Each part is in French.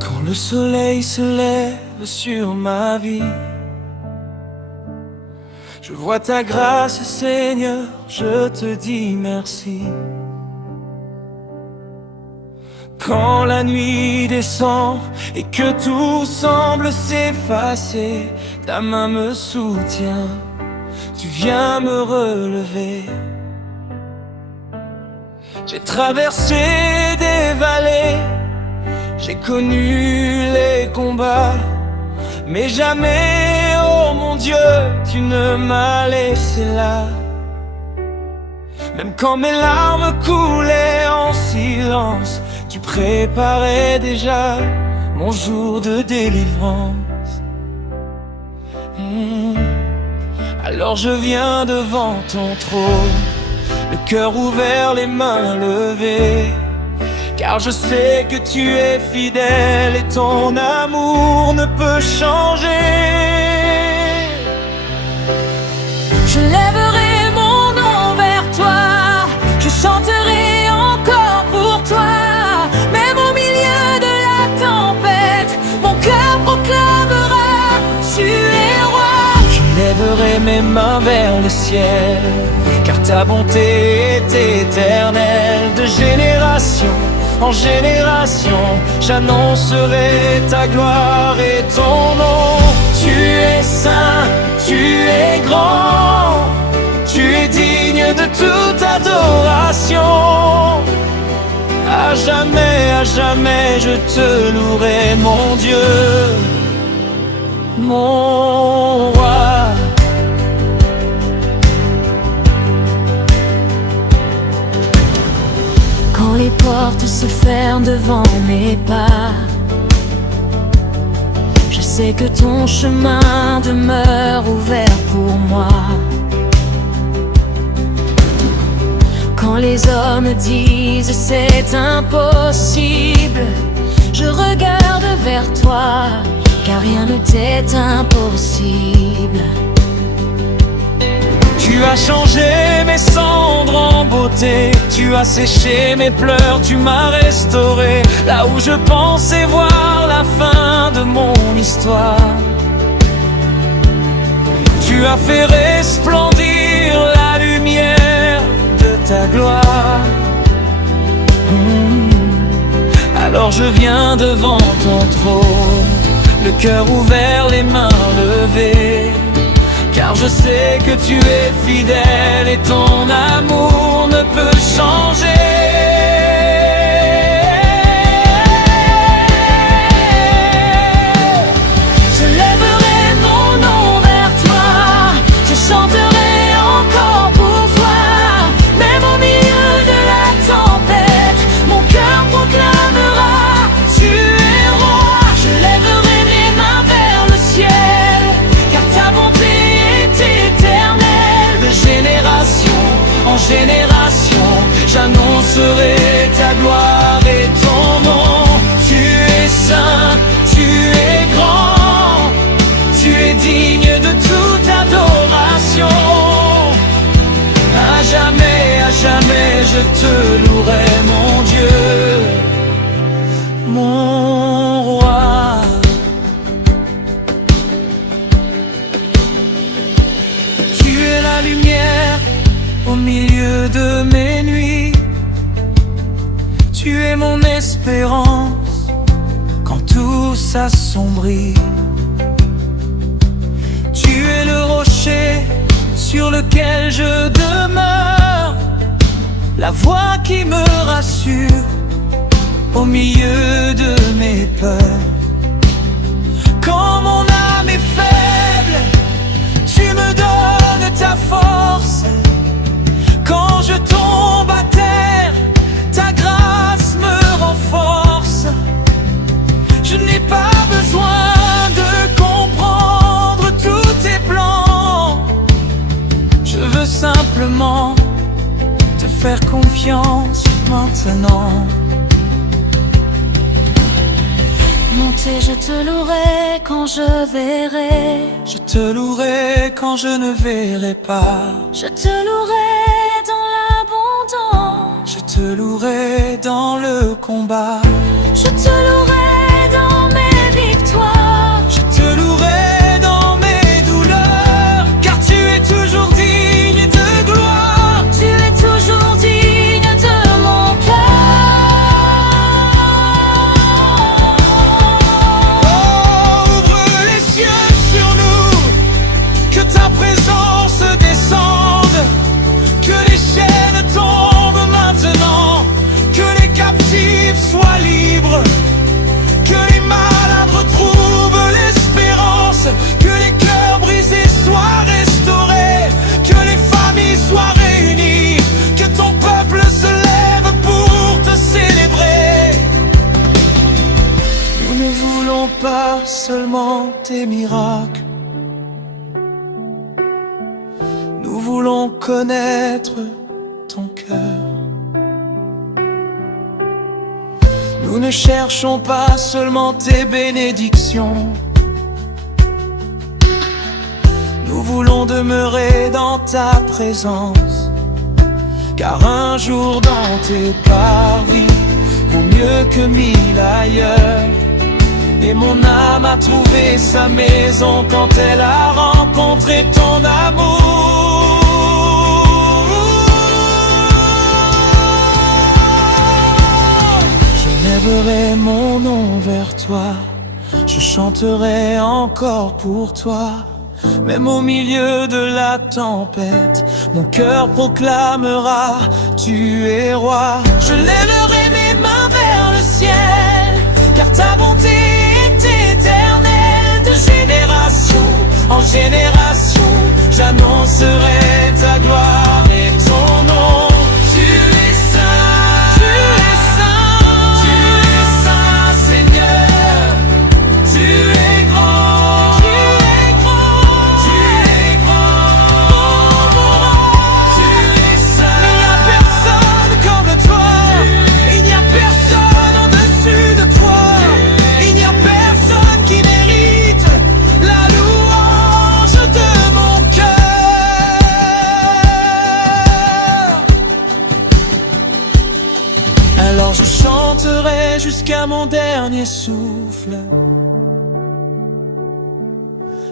Quand le soleil se lève sur ma vie, je vois ta grâce, Seigneur, je te dis merci. Quand la nuit descend et que tout semble s'effacer, ta main me soutient, tu viens me relever. J'ai traversé des vallées, j'ai connu les combats, mais jamais, oh mon Dieu, tu ne m'as laissé là. Même quand mes larmes coulaient en silence, tu préparais déjà mon jour de délivrance. Alors je viens devant ton trône, le cœur ouvert, les mains levées, car je sais que tu es fidèle et ton amour ne peut changer. Je lèverai mon nom vers toi, je chanterai encore pour toi. Même au milieu de la tempête, mon cœur proclamera, tu es roi. Je lèverai mes mains vers le ciel, car ta bonté est éternelle. De génération en génération, j'annoncerai ta gloire et ton nom. Tu es saint, tu es grand, tu es digne de toute adoration. À jamais, je te louerai, mon Dieu, mon roi. Quand les portes se ferment devant mes pas, je sais que ton chemin demeure ouvert pour moi. Quand les hommes disent c'est impossible, je regarde vers toi, car rien ne t'est impossible. Tu as changé mes cendres en beauté, tu as séché mes pleurs, tu m'as restauré. Là où je pensais voir la fin de mon histoire, tu as fait resplendir la lumière de ta gloire. Alors je viens devant ton trône, le cœur ouvert, les mains levées, car je sais que tu es fidèle et ton amour ne peut changer. Je lèverai mon nom vers toi, je chanterai encore pour toi. Même au milieu de la tempête, mon cœur proclamera, tu es roi. Je lèverai mes mains vers le ciel, car ta bonté éternelle. De génération en génération, j'annoncerai ta gloire et ton nom. Tu es saint, tu es grand, tu es digne de toute adoration. À jamais, je te louerai, mon Dieu, mon roi. Tu es la lumière au milieu de mes nuits, tu es mon espérance quand tout s'assombrit. Tu es le rocher sur lequel je demeure, la voix qui me rassure au milieu de mes peurs. Quand mon âme est faible, tu me donnes ta force. Quand je tombe à terre, ta grâce me renforce. Je n'ai pas besoin de comprendre tous tes plans, je veux simplement te faire confiance maintenant. Monter, je te louerai quand je verrai. Je te louerai quand je ne verrai pas. Je te louerai dans l'abondance. Je te louerai dans le combat. Je te louerai dans mes victoires. Je te louerai dans mes douleurs. Car tu es toujours digne de gloire. Tu es toujours digne de mon cœur. Oh, ouvre les cieux sur nous, que ta présence descende, que les chaînes tombent maintenant, que les captifs soient libres, que les malades retrouvent l'espérance, que les cœurs brisés soient restaurés, que les familles soient réunies, que ton peuple se lève pour te célébrer. Nous ne voulons pas seulement tes miracles, nous voulons connaître ton cœur. Nous ne cherchons pas seulement tes bénédictions, nous voulons demeurer dans ta présence. Car un jour dans tes parvis vaut mieux que 1000 ailleurs. Et mon âme a trouvé sa maison quand elle a rencontré ton amour. J'élèverai mon nom vers toi, je chanterai encore pour toi. Même au milieu de la tempête, mon cœur proclamera, tu es roi. Je lèverai mes mains vers le ciel, car ta bonté est éternelle. De génération en génération, j'annoncerai ta gloire et ton nom. Tu es saint, tu es saint, tu es saint Seigneur. Tu es grand, tu es grand, tu es grand, oh mon roi. Tu es saint, il n'y a personne comme toi. Il n'y a personne au-dessus de toi. Il n'y a personne qui mérite la louange de mon cœur. Alors je chanterai jusqu'à mon dernier souffle.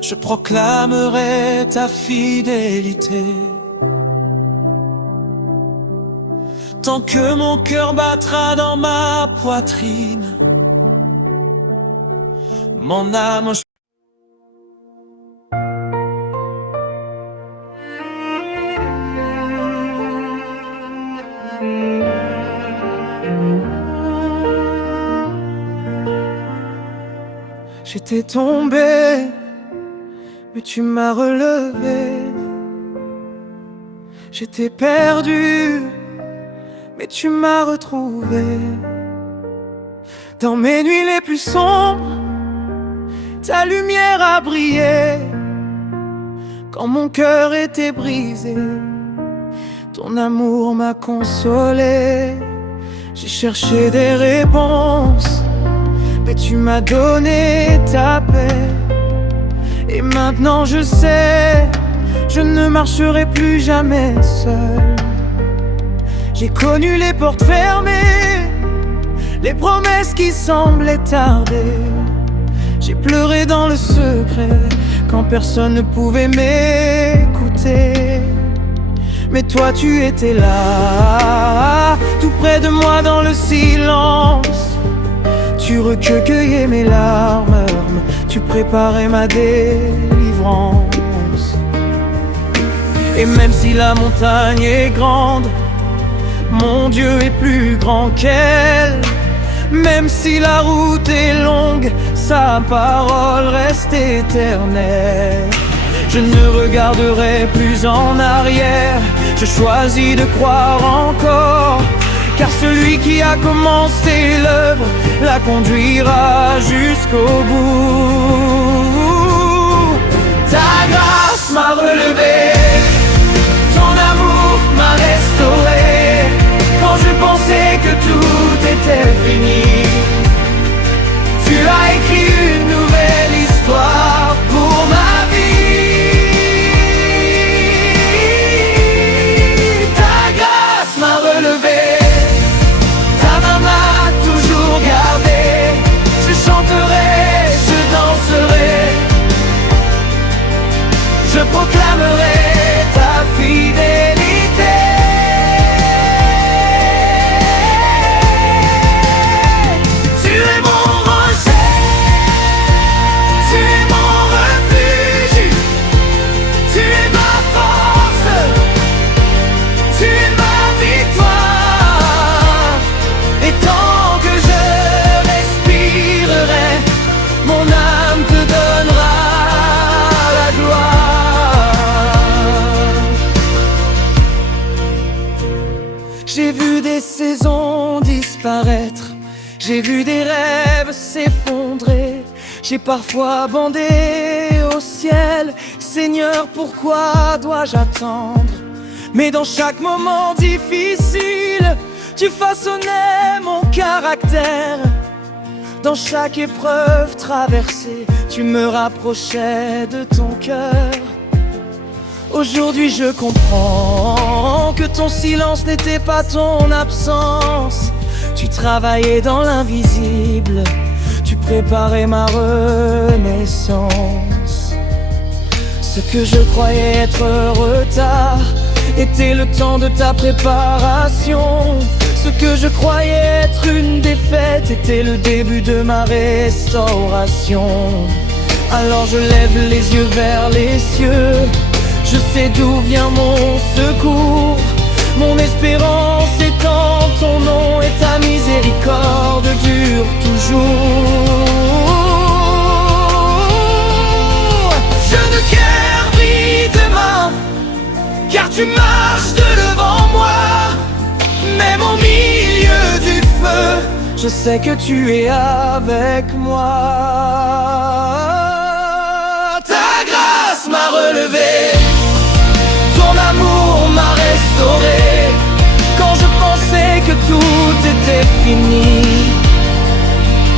Je proclamerai ta fidélité. Tant que mon cœur battra dans ma poitrine, mon âme. J'étais tombé, mais tu m'as relevé. J'étais perdu, mais tu m'as retrouvé. Dans mes nuits les plus sombres, ta lumière a brillé. Quand mon cœur était brisé, ton amour m'a consolé. J'ai cherché des réponses, mais tu m'as donné ta paix. Et maintenant je sais, je ne marcherai plus jamais seul. J'ai connu les portes fermées, les promesses qui semblaient tarder. J'ai pleuré dans le secret, quand personne ne pouvait m'écouter. Mais toi tu étais là, tout près de moi dans le silence. Tu recueillais mes larmes, tu préparais ma délivrance. Et même si la montagne est grande, mon Dieu est plus grand qu'elle. Même si la route est longue, sa parole reste éternelle. Je ne regarderai plus en arrière, je choisis de croire encore. Car celui qui a commencé l'œuvre la conduira jusqu'au bout. Ta grâce m'a relevé, ton amour m'a restauré. Quand je pensais que tout était fini, tu as J'ai vu des rêves s'effondrer, j'ai parfois bandé au ciel. Seigneur, pourquoi dois-je attendre? Mais dans chaque moment difficile, tu façonnais mon caractère. Dans chaque épreuve traversée, tu me rapprochais de ton cœur. Aujourd'hui je comprends que ton silence n'était pas ton absence. Tu travaillais dans l'invisible, tu préparais ma renaissance. Ce que je croyais être retard était le temps de ta préparation. Ce que je croyais être une défaite était le début de ma restauration. Alors je lève les yeux vers les cieux, je sais d'où vient mon secours. Mon espérance est en ton nom et ta miséricorde dure toujours. Je ne guéris demain, car tu marches de devant moi. Même au milieu du feu, je sais que tu es avec moi. Ta grâce m'a relevé, ton amour m'a restauré. Quand je pensais que tout était fini,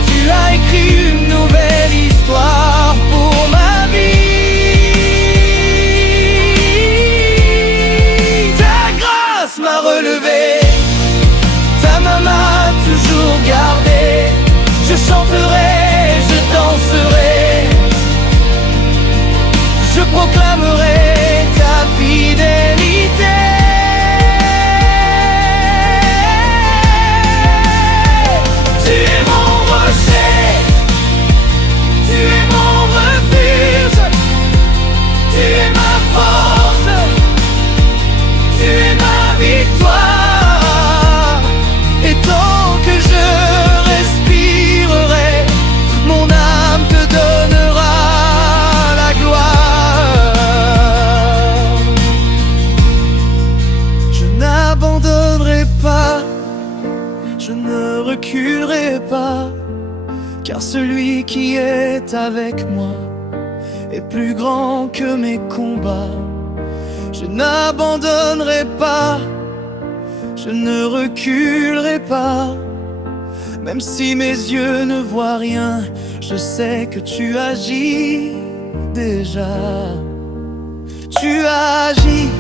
tu as écrit une nouvelle histoire pour ma vie. Ta grâce m'a relevé, ta main m'a toujours gardé. Je chanterai, je danserai, je proclamerai ta fidélité. Tu es mon rocher, tu es mon refuge, tu es ma force, tu es ma victoire. Et tant que je respirerai, mon âme te donnera la gloire. Je n'abandonnerai pas, je ne reculerai pas, car celui qui est avec moi est plus grand que mes combats. Je n'abandonnerai pas, je ne reculerai pas. Même si mes yeux ne voient rien, je sais que tu agis déjà. Tu agis,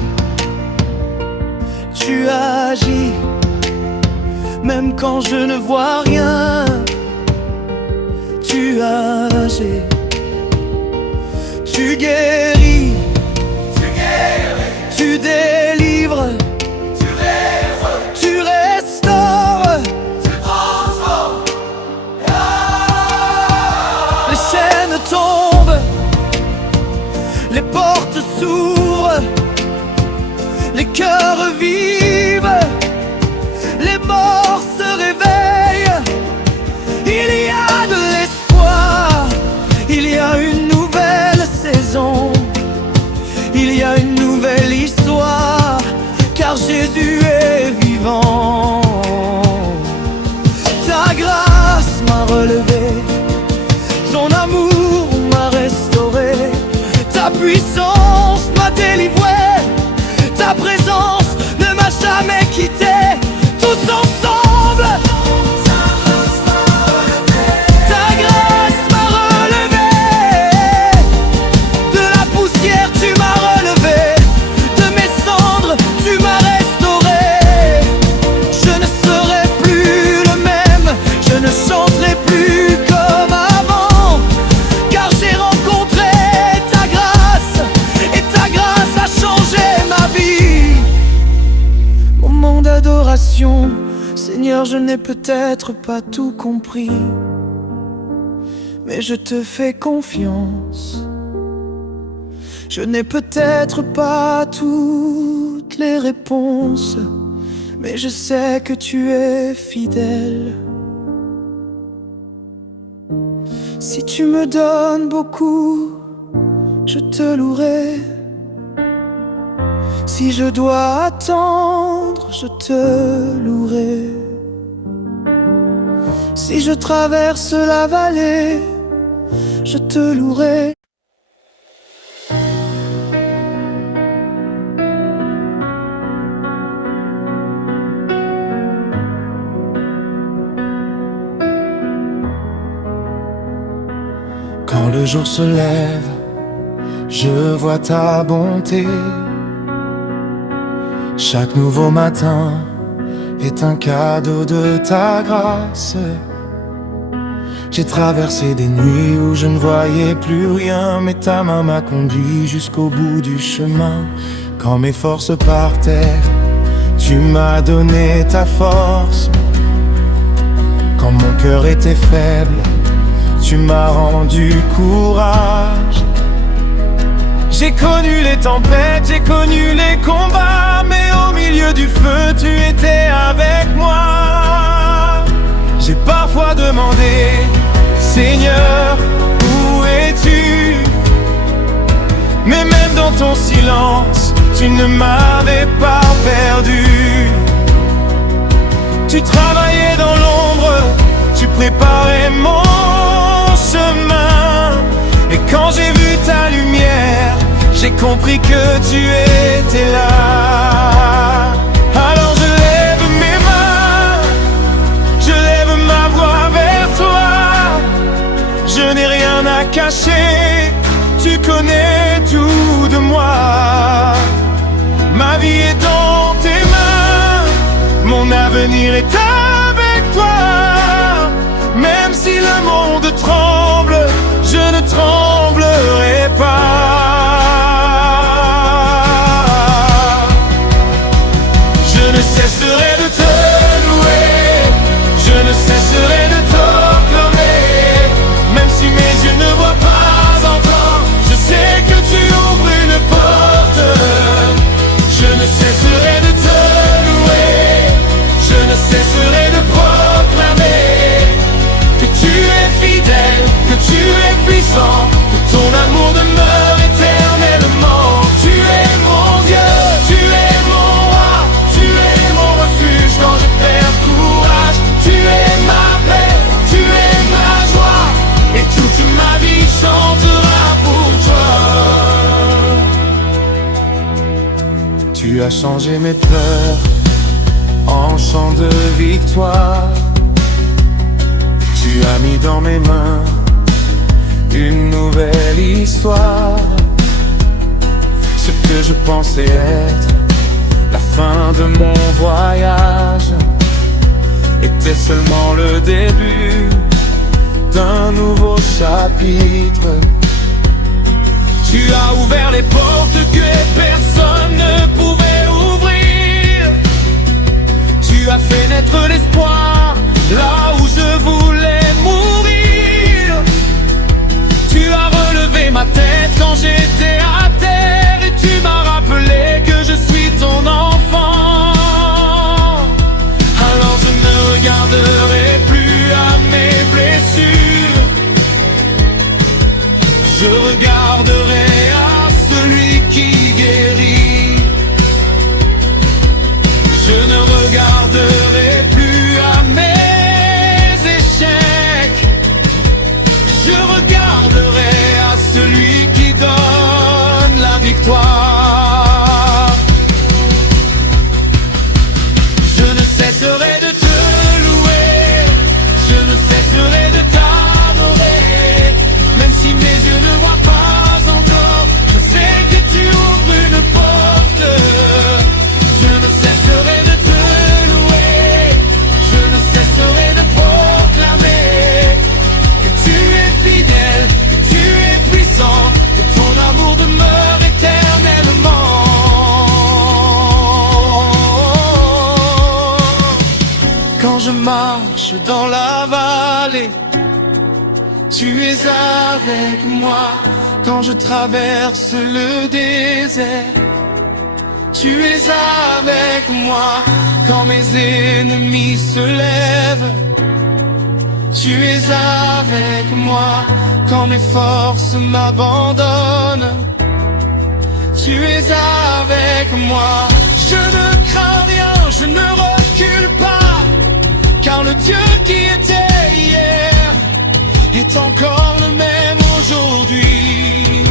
tu agis. Même quand je ne vois rien, tu agis. Tu guéris, tu délivres, tu restaures, tu transformes. Les chaînes tombent, les portes s'ouvrent, les cœurs vivent, les morts se réveillent. Il y a de l'espoir, il y a une nouvelle saison, il y a une nouvelle histoire, car Jésus est vivant. Ta grâce m'a relevé, ton amour m'a restauré, ta puissance m'a délivré, ta présence ne m'a jamais quitté. Tous ensemble, ta grâce m'a relevé, de la poussière tu m'as relevé, de mes cendres tu m'as restauré. Je ne serai plus le même, je ne chanterai plus comme avant, car j'ai rencontré ta grâce, et ta grâce a changé ma vie. Moment d'adoration, Seigneur, je n'ai peut-être pas tout compris, mais je te fais confiance. Je n'ai peut-être pas toutes les réponses, mais je sais que tu es fidèle. Si tu me donnes beaucoup, je te louerai. Si je dois attendre, je te louerai. Si je traverse la vallée, je te louerai. Quand le jour se lève, je vois ta bonté. Chaque nouveau matin est un cadeau de ta grâce. J'ai traversé des nuits où je ne voyais plus rien, mais ta main m'a conduit jusqu'au bout du chemin. Quand mes forces partaient, tu m'as donné ta force. Quand mon cœur était faible, tu m'as rendu courage. J'ai connu les tempêtes, j'ai connu les combats, mais au milieu du feu, tu étais avec moi. J'ai parfois demandé, Seigneur, où es-tu? Mais même dans ton silence, tu ne m'avais pas perdu. Tu travaillais dans l'ombre, tu préparais mon chemin. Et quand j'ai vu ta lumière, j'ai compris que tu étais là. Alors je lève mes mains, je lève ma voix vers toi. Je n'ai rien à cacher, tu connais tout de moi. Ma vie est dans tes mains, mon avenir est avec toi. Même si le monde tremble, je ne tremblerai pas. Je ne cesserai de te louer, je ne cesserai de t'acclamer. Même si mes yeux ne voient pas encore, je sais que tu ouvres une porte. Je ne cesserai de te louer, je ne cesserai de proclamer que tu es fidèle, que tu es puissant, que ton amour demeure éternellement. Tu es mon Dieu, tu es mon roi, tu es mon refuge quand je perds courage. Tu es ma paix, tu es ma joie, et toute ma vie chantera pour toi. Tu as changé mes pleurs en chants de victoire. Tu as mis dans mes mains une nouvelle histoire. Ce que je pensais être la fin de mon voyage était seulement le début d'un nouveau chapitre. Tu as ouvert les portes que personne ne pouvait ouvrir. Tu as fait naître l'espoir là où je voulais mourir. Tu as relevé ma tête quand j'étais à terre, et tu m'as rappelé que je suis ton enfant. Alors je ne regarderai plus à mes blessures, je regarderai à celui qui guérit. Je ne regarderai plus à mes échecs, je regarderai à celui qui donne la victoire. Je ne cesserai de te louer, je ne cesserai de t'adorer. Même si mes yeux ne voient pas encore, je sais que tu ouvres une porte. Je ne cesserai de te louer, je ne cesserai de proclamer que tu es fidèle, que tu es puissant, que ton amour demeure éternellement. Quand je marche dans la vallée, tu es avec moi. Quand je traverse le désert, tu es avec moi. Quand mes ennemis se lèvent, tu es avec moi. Quand mes forces m'abandonnent, tu es avec moi. Je ne crains rien, je ne recule pas, car le Dieu qui était hier est encore le même aujourd'hui.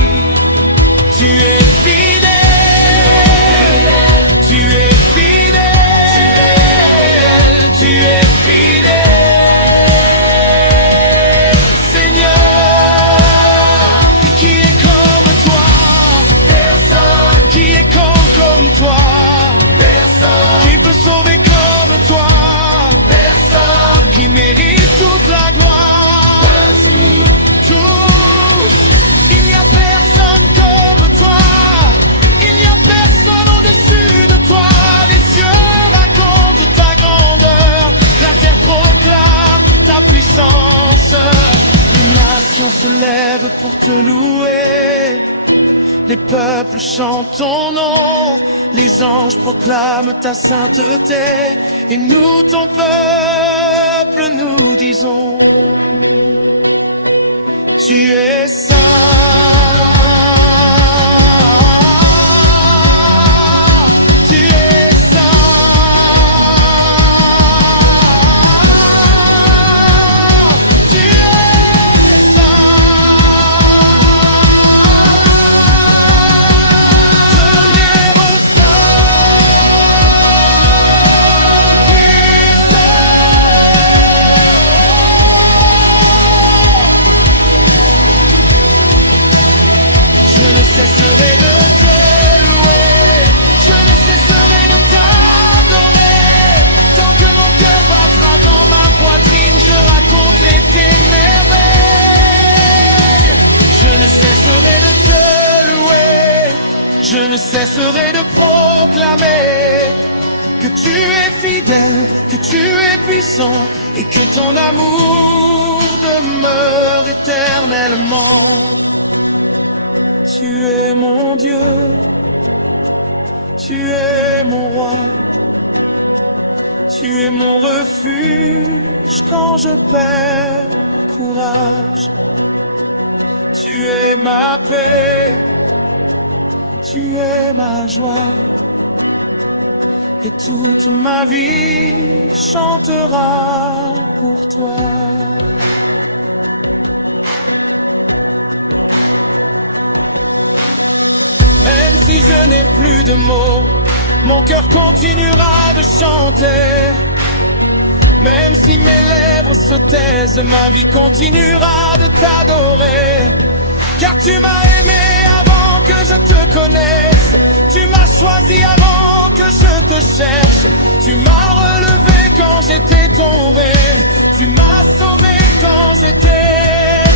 Tu es fidèle, tu es fidèle, tu es fidèle, Seigneur. Qui est comme toi? Personne. Qui est comme toi? Personne. Qui peut sauver comme toi? Personne. Qui mérite toute la gloire? Tous. Il n'y a personne comme toi. Il n'y a personne au-dessus de toi. Les cieux racontent ta grandeur. La terre proclame ta puissance. Les nations se lèvent pour te louer. Les peuples chantent ton nom. Les anges proclament ta sainteté. Et nous, ton peuple, nous disons: tu es saint. Tu es saint. Tu es saint. Dernier refrain puissant. Je ne cesserai de te louer, je ne cesserai de t'adorer. Tant que mon cœur battra dans ma poitrine, je raconterai tes merveilles. Je ne cesserai de te louer, je ne cesserai de proclamer que tu es fidèle, que tu es puissant et que ton amour demeure éternellement. Tu es mon Dieu, tu es mon roi, tu es mon refuge quand je perds courage. Tu es ma paix, tu es ma joie, et toute ma vie chantera pour toi. Même si je n'ai plus de mots, mon cœur continuera de chanter. Même si mes lèvres se taisent, ma vie continuera de t'adorer. Car tu m'as aimé avant que je te connaisse. Tu m'as choisi avant que je te cherche. Tu m'as relevé quand j'étais tombé. Tu m'as sauvé quand j'étais